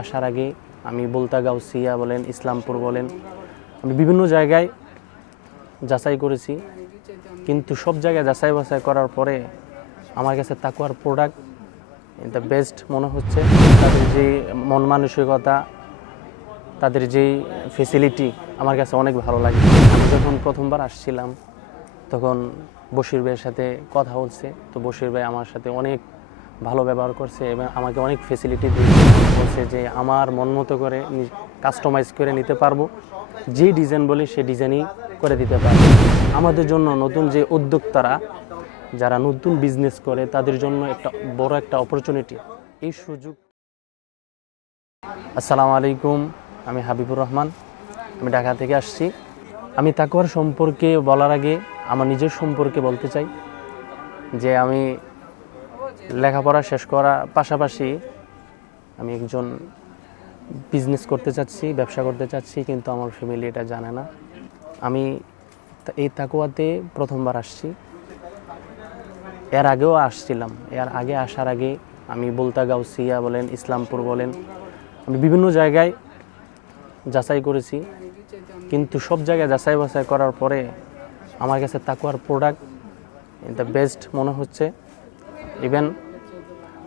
আসার আগে আমি বলতা গাউসিয়া বলেন, ইসলামপুর বলেন, আমি বিভিন্ন জায়গায় যাচাই করেছি। কিন্তু সব জায়গায় যাচাই বাছাই করার পরে আমার কাছে তাকুয়ার প্রোডাক্ট দ্য বেস্ট মনে হচ্ছে, তাদের যে মন মানসিকতা, তাদের যেই ফেসিলিটি আমার কাছে অনেক ভালো লাগে। আমি যখন প্রথমবার আসছিলাম, তখন বশির ভাইয়ের সাথে কথা বলছে তো বশির ভাই আমার সাথে অনেক ভালো ব্যবহার করছে এবং আমাকে অনেক ফেসিলিটি দিয়েছে। বলছে যে আমার মন মতো করে কাস্টমাইজ করে নিতে পারব। যে ডিজাইন বলি সে ডিজাইনই করে দিতে পারব। আমাদের জন্য নতুন যে উদ্যোক্তারা, যারা নতুন বিজনেস করে, তাদের জন্য একটা বড় একটা অপরচুনিটি এই সুযোগ আসসালামু আলাইকুম, আমি হাবিবুর রহমান। আমি ঢাকা থেকে আসছি। আমি তাকুয়ার সম্পর্কে বলার আগে আমার নিজের সম্পর্কে বলতে চাই যে আমি লেখাপড়া শেষ করার পাশাপাশি আমি একজন বিজনেস করতে চাচ্ছি, ব্যবসা করতে চাচ্ছি, কিন্তু আমার ফ্যামিলি এটা জানে না। আমি এই তাকুয়াতে প্রথমবার আসছি। এর আগেও আসছিলাম। এর আগে আসার আগে আমি বলতা গাউসিয়া বলেন, ইসলামপুর বলেন, আমি বিভিন্ন জায়গায় যাচাই করেছি। কিন্তু সব জায়গায় যাচাই বাছাই করার পরে আমার কাছে তাকুয়ার প্রোডাক্ট দ্য বেস্ট মনে হচ্ছে। ইভেন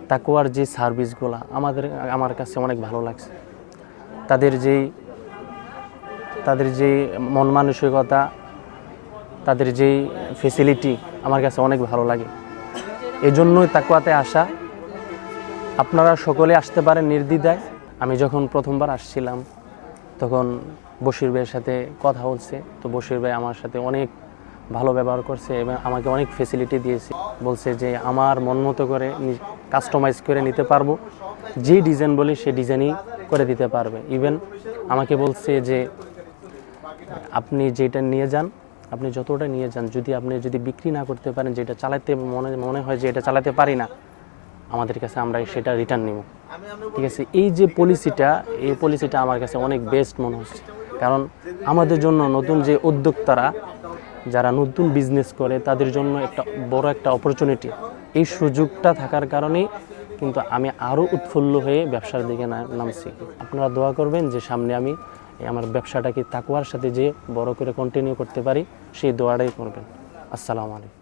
তাকুয়ার যে সার্ভিসগুলো আমাদের, আমার কাছে অনেক ভালো লাগছে। তাদের যেই তাদের যেই মন মানসিকতা, তাদের যেই ফেসিলিটি আমার কাছে অনেক ভালো লাগে। এই জন্যই তাকুয়াতে আসা। আপনারা সকলে আসতে পারেন নির্দ্বিধায়। আমি যখন প্রথমবার আসছিলাম, তখন বশির ভাইয়ের সাথে কথা বলছে তো বশির ভাই আমার সাথে অনেক ভালো ব্যবহার করছে এবং আমাকে অনেক ফেসিলিটি দিয়েছে। বলছে যে আমার মন মতো করে কাস্টমাইজ করে নিতে পারব। যে ডিজাইন বলি সে ডিজাইনই করে দিতে পারবে। ইভেন আমাকে বলছে যে আপনি যেটা নিয়ে যান, আপনি যতটা নিয়ে যান, যদি আপনি যদি বিক্রি না করতে পারেন, যেটা চালাতে মনে মনে হয় যে এটা চালাতে পারি না, আমাদের কাছে আমরা সেটা রিটার্ন নিব। ঠিক আছে? এই যে পলিসিটা এই পলিসিটা আমার কাছে অনেক বেস্ট মনে হচ্ছে। কারণ আমাদের জন্য নতুন যে উদ্যোক্তারা যারা নতুন বিজনেস করে, তাদের জন্য একটা বড় একটা অপরচুনিটি এই সুযোগটা থাকার কারণেই কিন্তু আমি আরও উৎফুল্ল হয়ে ব্যবসার দিকে নামছি। আপনারা দোয়া করবেন যে সামনে আমি আমার ব্যবসাটাকে তাকুয়ার সাথে যে বড় করে কন্টিনিউ করতে পারি, সেই দোয়াটাই করবেন। আসসালামু আলাইকুম।